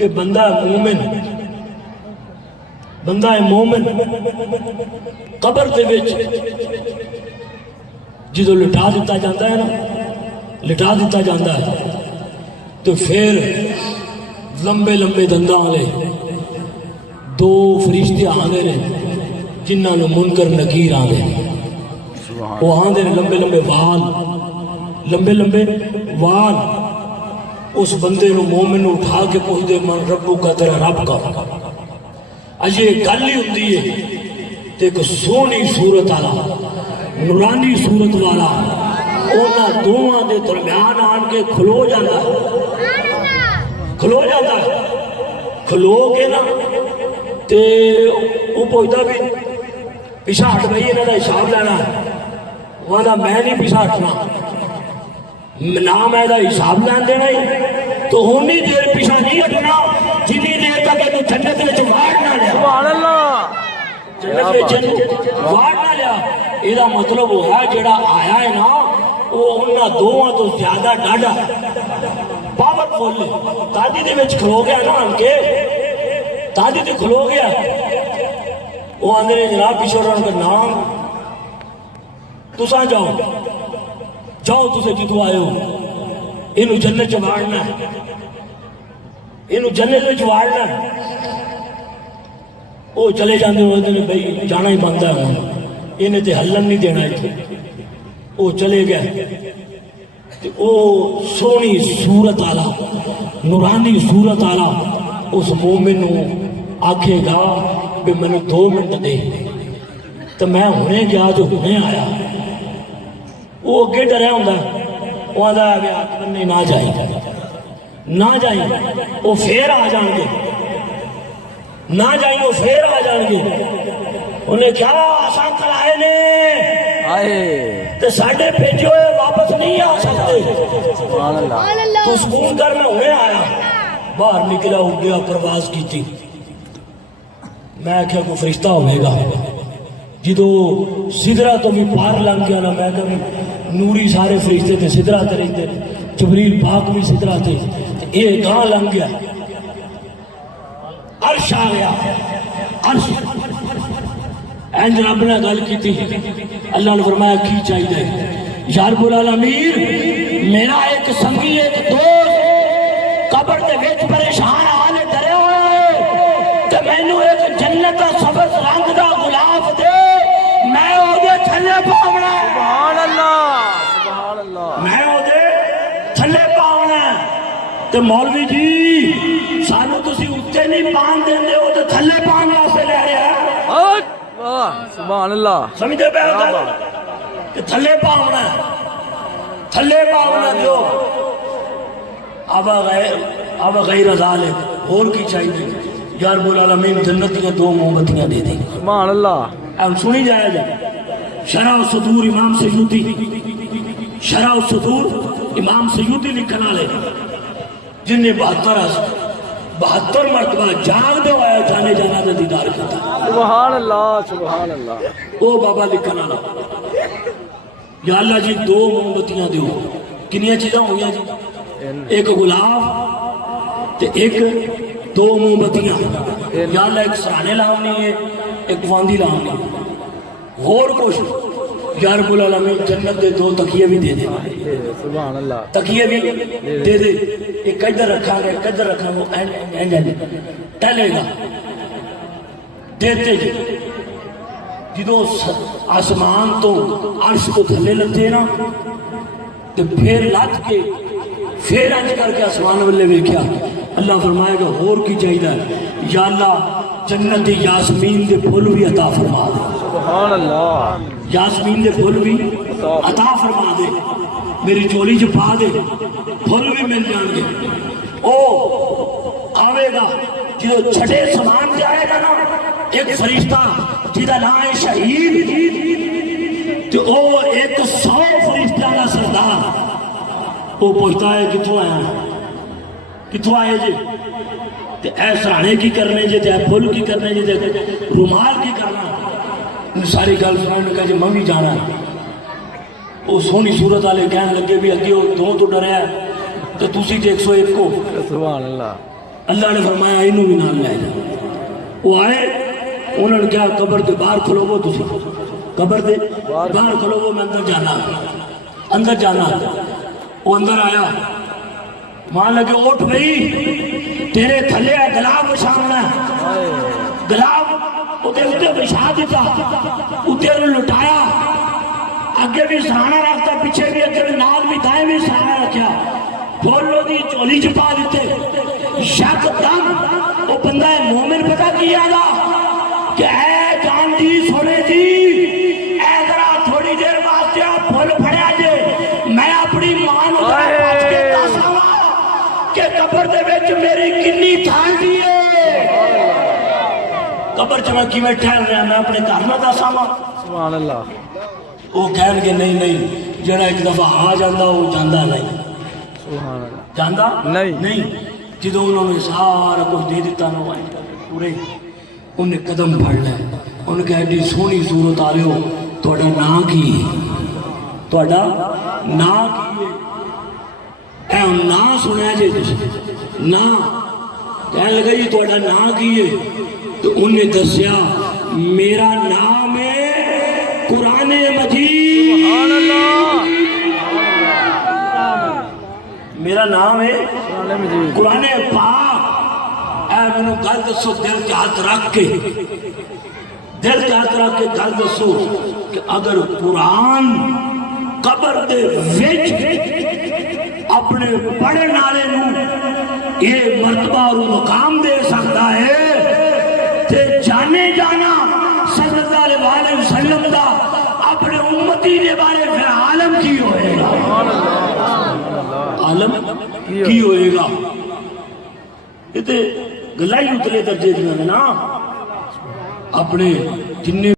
کہ بندہ مومن قبر دے وچ جدو لٹا دیتا جاتا ہے نا، لٹا دیتا جاتا ہے تو پھر لمبے لمبے دنداں والے دو فرشتے آندے نے جنہاں نوں منکر نکیر آندے نے، وہ آندے نے لمبے لمبے وال اس بندے نو مومن نو اٹھا کے پوچھ دے من ربو کا تیرا رب کا اجے گل ہی ہوندی ہے تے ایک سونی صورت والا نورانی صورت والا انہاں دوواں دے درمیان آن کے کھلو جاتا ہے، کھلو کے نا تے وہ پوچھتا بھی پیچھا ہٹ بھائی انہاں دا حساب لینا ہے، وہ دا میں نہیں پیچھا ہٹنا، نہ میں دا حساب لین دینا ہی تو ہونی دیر پیچھا نہیں ہٹنا جنی دیر تک انہوں جنت وچ واڑ نہ لیا، سبحان اللہ، جنت وچ واڑ نہ لیا۔ یہ مطلب وہ ہے جڑا آیا ہے نا وہ انہاں دوواں تو زیادہ ڈاڈا پاورفل ہے، تادی دے وچ کھلو گیا نا ان کے تادی تے کھلو گیا، وہ آندے نے جناب پیچھے ان کا نام تساں جاؤ تسے جدو آئے ہو انہوں جنت چ واڑنا ہے، انہوں جنت وچ واڑنا ہے، وہ چلے جاندے ہوندے نے بھائی جانا ہی بنتا ہے انہیں تے ہلن نہیں دینا اتنے، وہ چلے گئے وہ سونی صورت والا نورانی صورت والا اس مومن نو آکھے گا کہ میں نے 2 منٹ دے تو میں ہونے گیا جو ہونے آیا، وہ اگے ڈریا ہوں وہ آدھا ہے نہیں نہ جائیں وہ پھر آ جان گے، نہ جائیں وہ پھر آ جان گے، انہیں کیا آسان کر آئے نے تو ساڑھے بھیجے ہوئے واپس نہیں آ سکتے، تو سکون کر میں ہونے آیا، باہر نکلا ہو گیا پرواز کی تھی، میں کیا کوئی فرشتہ ہوئے گا جدو سدرہ تو بھی پار لنگ گیا نا، میں کہا نوری سارے فرشتے تھے سدرہ تے رہتے، جبریل پاک بھی سدرہ تھے، یہ کہاں لنگ گیا، عرش آ گیا، عرش این جناب نے گل کی تھی، اللہ نے فرمایا کی چاہیے یا رب العالمین میرا ایک سنگی ایک دوست قبر دے وچ پریشان آنے ڈرے ہوئے تے مینوں ایک جنت دا سبز رنگ دا غلاف دے میں او دے تھلے پاونا، سبحان اللہ سبحان اللہ، میں او دے تھلے پاونا تے مولوی جی سانو تسی اُتے نہیں پان دیندے ہو تے تھلے پان واسطے لے رہے ہیں، سبحان اللہ، سمجھے پہ ہوتا کہ تھلے پاونا دیو اب غیر ذالک اور کی چاہیے یا رب العالمین جنت کی 2 موم بتیاں دے دیں، سبحان اللہ، اب سنی جائے جا شرح الصدور امام سیوطی، شرح الصدور امام سیوطی لکھنا لے جن نے 72 مرتبہ جاگ دو آیا جانے جانا دے دیدار کرتا، سبحان اللہ سبحان اللہ، او بابا لکھنا لا یا اللہ جی 2 موم بتیاں دیو، کنیاں چیزاں ہوئی ہیں جی، ایک گلاب تے ایک 2 موم بتیاں، یا اللہ ایک سرانے لاؤنی ہے ایک واندی لاؤنی، غور کوش یا رب العالمین جنت دے 2 تکیے بھی دے دے، سبحان اللہ، تکیے بھی دے دے، ایک ادھر رکھا گے ایک ادھر رکھا گے ٹہلے گا دیتے جی جدو آسمان تو عرش کو تھلے لتے نا تو پھر لت کے پھر انج کر کے آسمان والے ویکھیا، اللہ فرمائے گا اور کی چاہیے یا اللہ جنت یاسمین دے پھول بھی عطا فرما دے، سبحان اللہ، یاسمین دے پھول بھی عطا فرما دے، میری چولی چ پا دے، پھول بھی مل جان گے، او آوے گا جو چھٹے سمان جائے گا نا ایک فرشتہ جیدہ نام ہے شہید تو او 100 فرشتہ کا سردار، وہ پوچھتا ہے کتوں آئے جی اے سرانے کی کرنے جی اے پھول کی کرنے جی رومال کی کرنا، ساری گل سننے نے کہا جی میں بھی جانا ہے، وہ سونی صورت والے کہنے لگے بھی اگے 2 تو ڈریا ہے تو تسی تے 101 کو، سبحان اللہ، اللہ نے فرمایا انہوں بھی نال لے جا. وہ آئے, انہوں نے کہا قبر کے باہر کھلوو, تسی قبر کے باہر کھلوو, میں اندر جانا, اندر جانا. وہ اندر آیا, مان لگے اٹھ گئی, تیرے تھلے گلاب بچھانا, گلاب اتنے بچھا دیتا, اتنے لٹایا, اگے بھی سہانا رکھتا, پیچھے بھی اگے بھی نال بھی دائیں بھی سہانا رکھا, بولو دی چولی چ پا دیتے. شک دم وہ بندہ مومن پتہ کیا گا کہ اے جان جی سونے جی, اے ذرا تھوڑی دیر واسطے پھول پھڑیا جے, میں اپنی ماں نوں پوچھ کے دساں کہ قبر دے وچ میری کنی تھان دی ہے. قبر چ میں کیویں ٹھہر رہا, میں اپنے گھر نہ دساں. سبحان اللہ. وہ کہن گے نہیں نہیں, جڑا ایک دفعہ آ جاندہ وہ جاندہ نہیں, سبحان اللہ. جاندہ نہیں. جدو انہوں نے سارا کچھ دے دیتا نا پورے, انہیں قدم پھڑ لے, انہیں کہا ایڈی سونی صورت آ رہے ہو, تھوڑا نا کی, تھوڑا نا کی, اے نا سنیا جے تسی نا, کہنے لگا جی تھوڑا نا کی ہے, تو انہیں دسیا میرا نام ہے قرآن مجید. سبحان اللہ. میرا نام ہے قرآن مجید. قرآن پاک. اے میں نے گل دسو, دل کے ہاتھ رکھ کے, دل کے ہاتھ رکھ کے گل دسو کہ اگر قرآن قبر دے وچ اپنے پڑھنے والے نوں یہ مرتبہ اور مقام دے سکتا ہے, تے جانے جانا صلی اللہ علیہ وسلم دا اپنے امتی دے بارے پھر عالم کی ہوئے گا, عالم کی ہوئے گا. یہ تے گلائی اتلے درجے دیا نا, اپنے جن